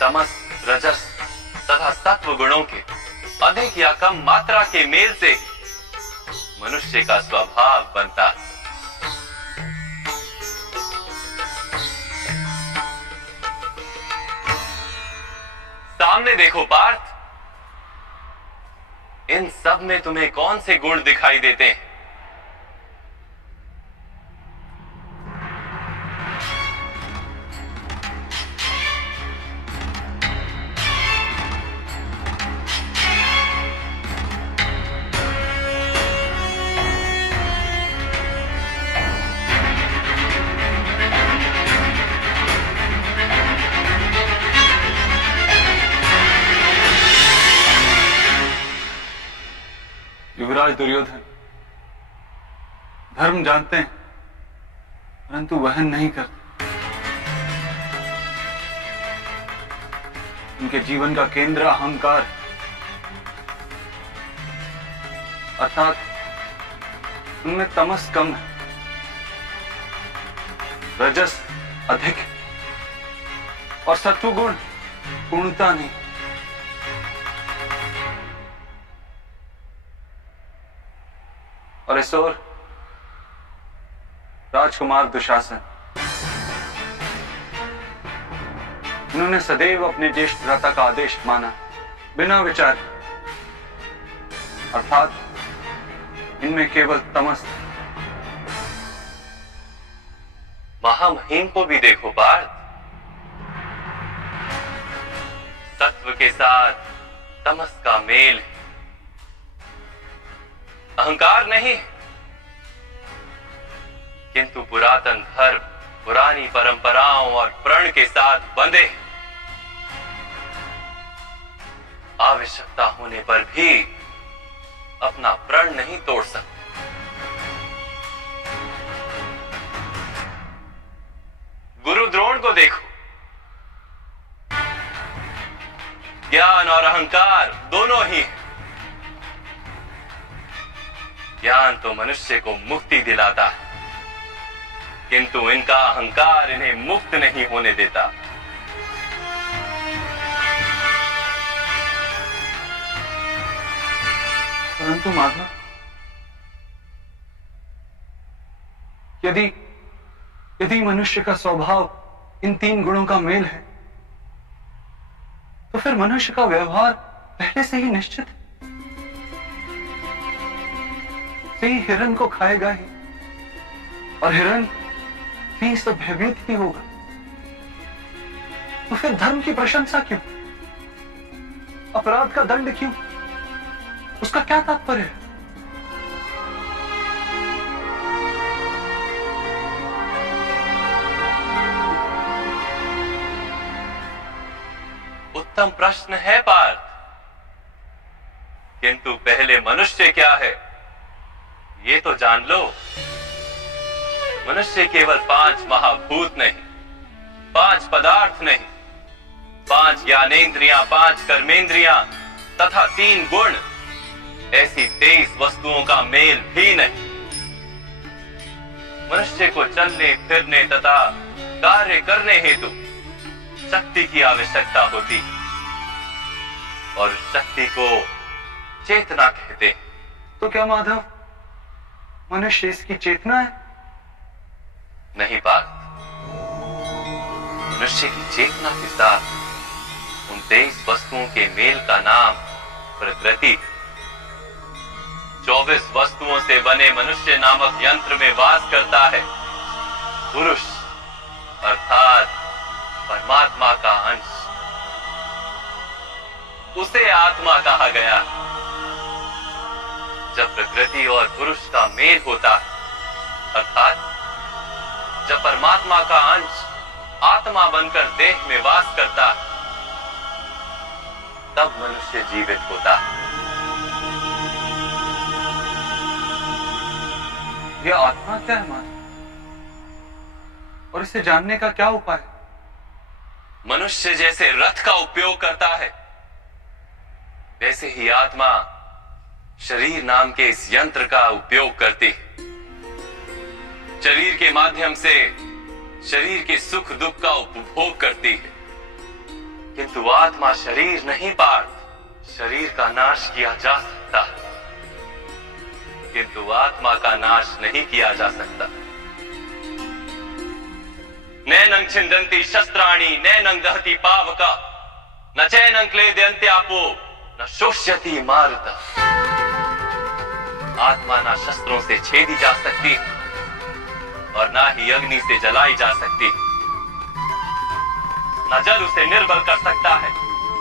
तमस, रजस तथा सत्व गुणों के अधिक या कम मात्रा के मेल से मनुष्य का स्वभाव बनता है। सामने देखो पार्थ, इन सब में तुम्हें कौन से गुण दिखाई देते हैं? युवराज दुर्योधन धर्म जानते हैं परंतु वहन नहीं करते। उनके जीवन का केंद्र अहंकार, अर्थात उनमें तमस कम है, रजस अधिक है और सत्वगुण पूर्णता नहीं। और इस ओर राजकुमार दुशासन, उन्होंने सदैव अपने ज्येष्ठ भ्राता का आदेश माना बिना विचार, अर्थात इनमें केवल तमस। महामहिम को भी देखो पार्थ, सत्व के साथ तमस का मेल है, अहंकार नहीं किंतु पुरातन धर्म, पुरानी परंपराओं और प्रण के साथ बंधे, आवश्यकता होने पर भी अपना प्रण नहीं तोड़ सकते। गुरु द्रोण को देखो, ज्ञान और अहंकार दोनों ही हैं। ज्ञान तो मनुष्य को मुक्ति दिलाता है किंतु इनका अहंकार इन्हें मुक्त नहीं होने देता। परंतु माधव, यदि मनुष्य का स्वभाव इन तीन गुणों का मेल है तो फिर मनुष्य का व्यवहार पहले से ही निश्चित है। सिंह हिरण को खाएगा ही और हिरण सिंह से भयभीत ही होगा। तो फिर धर्म की प्रशंसा क्यों? अपराध का दंड क्यों? उसका क्या तात्पर्य है? उत्तम प्रश्न है पार्थ, किंतु पहले मनुष्य क्या है ये तो जान लो। मनुष्य केवल 5 महाभूत नहीं, 5 पदार्थ नहीं, 5 ज्ञानेंद्रियां, 5 कर्मेंद्रियां तथा 3 गुण, ऐसी 23 वस्तुओं का मेल भी नहीं। मनुष्य को चलने फिरने तथा कार्य करने हेतु शक्ति की आवश्यकता होती और शक्ति को चेतना कहते हैं। तो क्या माधव, मनुष्य इसकी चेतना है? नहीं पार्थ, मनुष्य की चेतना के साथ उन 23 वस्तुओं के मेल का नाम प्रकृति। 24 वस्तुओं से बने मनुष्य नामक यंत्र में वास करता है पुरुष, अर्थात परमात्मा का अंश। उसे आत्मा कहा गया। जब प्रकृति और पुरुष का मेल होता है, अर्थात जब परमात्मा का अंश आत्मा बनकर देह में वास करता है, तब मनुष्य जीवित होता है। यह आत्मा क्या है माधव, और इसे जानने का क्या उपाय? मनुष्य जैसे रथ का उपयोग करता है, वैसे ही आत्मा शरीर नाम के इस यंत्र का उपयोग करती है। शरीर के माध्यम से शरीर के सुख दुख का उपभोग करती है। किंतु आत्मा शरीर नहीं पार्थ। शरीर का नाश किया जा सकता है, किंतु आत्मा का नाश नहीं किया जा सकता। नैनं छिन्दन्ति शस्त्राणि नैनं दहति पावका न चैनं क्लेदयन्त्यापो न शोष्यति मारुता। आत्मा ना शस्त्रों से छेदी जा सकती और ना ही अग्नि से जलाई जा सकती। न जल उसे निर्बल कर सकता है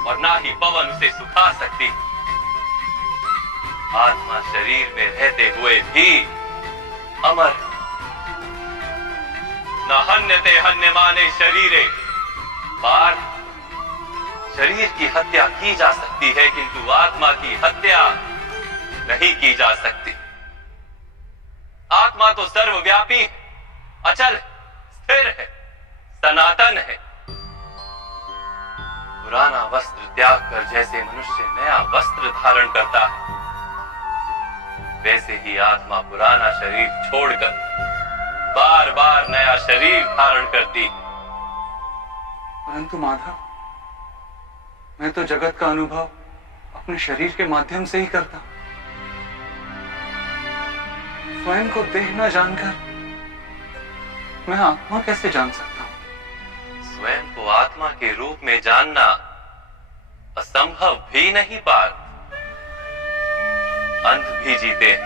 और ना ही पवन उसे सुखा सकती। आत्मा शरीर में रहते हुए भी अमर। न हन्यते हन्यमाने शरीरे। पार्थ, शरीर की हत्या की जा सकती है किंतु आत्मा की हत्या नहीं की जा सकती। आत्मा तो सर्वव्यापी, अचल, स्थिर है, सनातन है। पुराना वस्त्र त्याग कर जैसे मनुष्य नया वस्त्र धारण करता है, वैसे ही आत्मा पुराना शरीर छोड़कर बार बार नया शरीर धारण करती। परंतु माधव, मैं तो जगत का अनुभव अपने शरीर के माध्यम से ही करता। स्वयं को देह न जानकर मैं आत्मा कैसे जान सकता हूं? स्वयं को आत्मा के रूप में जानना असंभव भी नहीं पार्थ। अंध भी जीते हैं,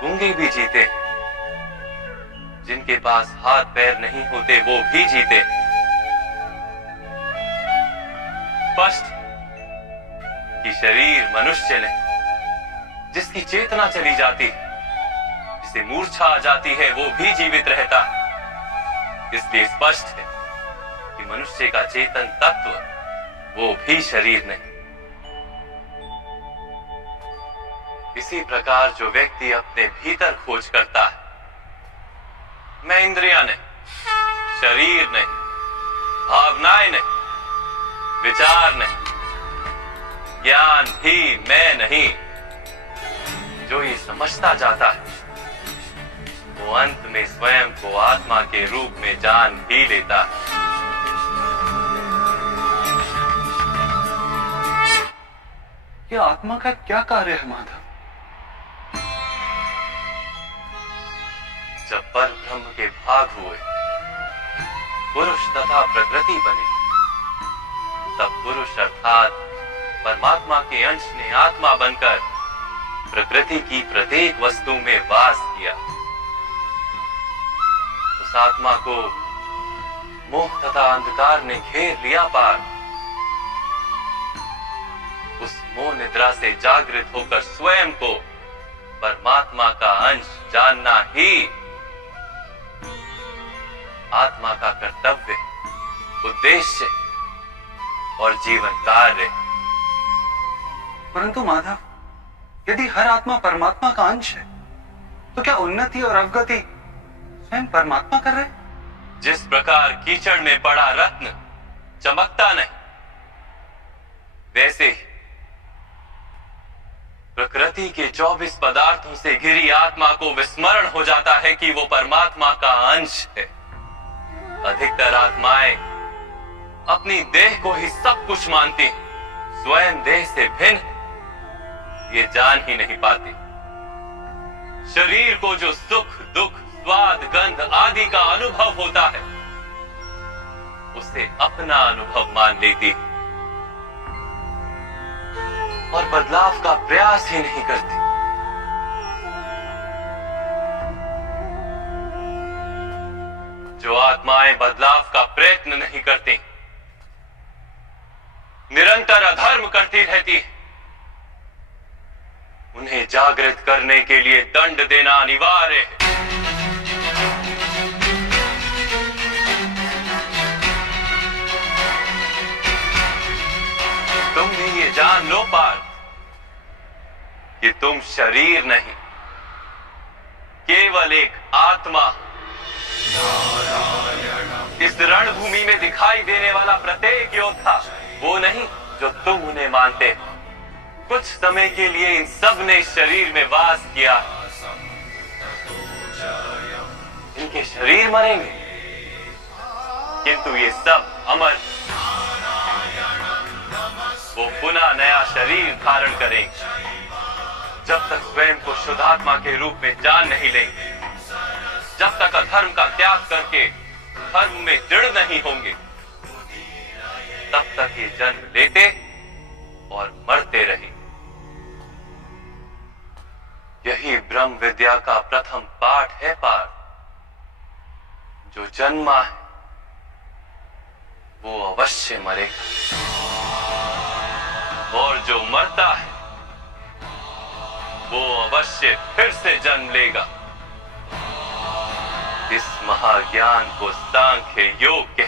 गूंगे भी जीते हैं, जिनके पास हाथ पैर नहीं होते वो भी जीते। स्पष्ट कि शरीर मनुष्य नहीं, जिसकी चेतना चली जाती है, जिसे मूर्छा आ जाती है, वो भी जीवित रहता है। इसलिए स्पष्ट है कि मनुष्य का चेतन तत्व वो भी शरीर नहीं। इसी प्रकार जो व्यक्ति अपने भीतर खोज करता है, मैं इंद्रियां नहीं, शरीर नहीं, भावनाएं नहीं, विचार नहीं, ज्ञान भी मैं नहीं, जो ये समझता जाता है वो अंत में स्वयं को आत्मा के रूप में जान भी लेता है। यह आत्मा का क्या कार्य है माधव? जब पर ब्रह्म के भाग हुए, पुरुष तथा प्रकृति बने, तब पुरुष अर्थात परमात्मा के अंश ने आत्मा बनकर प्रकृति की प्रत्येक वस्तु में वास किया। उस आत्मा को मोह तथा अंधकार ने घेर लिया पार। उस मोह निद्रा से जागृत होकर स्वयं को परमात्मा का अंश जानना ही आत्मा का कर्तव्य, उद्देश्य और जीवन कार्य। परंतु माधव, यदि हर आत्मा परमात्मा का अंश है, तो क्या उन्नति और अवगति स्वयं परमात्मा कर रहे? जिस प्रकार कीचड़ में पड़ा रत्न चमकता नहीं, वैसे ही प्रकृति के 24 पदार्थों से घिरी आत्मा को विस्मरण हो जाता है कि वो परमात्मा का अंश है। अधिकतर आत्माएं अपनी देह को ही सब कुछ मानती, स्वयं देह से भिन्न ये जान ही नहीं पाती। शरीर को जो सुख, दुख, स्वाद, गंध आदि का अनुभव होता है, उसे अपना अनुभव मान लेती और बदलाव का प्रयास ही नहीं करती। जो आत्माएं बदलाव का प्रयत्न नहीं करती, निरंतर अधर्म करती रहती, उन्हें जागृत करने के लिए दंड देना अनिवार्य है। तुम भी ये जान लो पार्थ कि तुम शरीर नहीं, केवल एक आत्मा। इस रणभूमि में दिखाई देने वाला प्रत्येक योद्धा वो नहीं जो तुम उन्हें मानते हो। कुछ समय के लिए इन सब ने शरीर में वास किया। इनके शरीर मरेंगे, किंतु ये सब अमर, पुनः नया शरीर धारण करेंगे। जब तक स्वयं को शुद्धात्मा के रूप में जान नहीं लेंगे, जब तक अधर्म का त्याग करके धर्म में दृढ़ नहीं होंगे, तब तक ये जन्म लेते और मरते रहेंगे। यही ब्रह्म विद्या का प्रथम पाठ है पार्थ। जो जन्मा है वो अवश्य मरेगा, और जो मरता है वो अवश्य फिर से जन्म लेगा। इस महाज्ञान को सांख्य योग कहते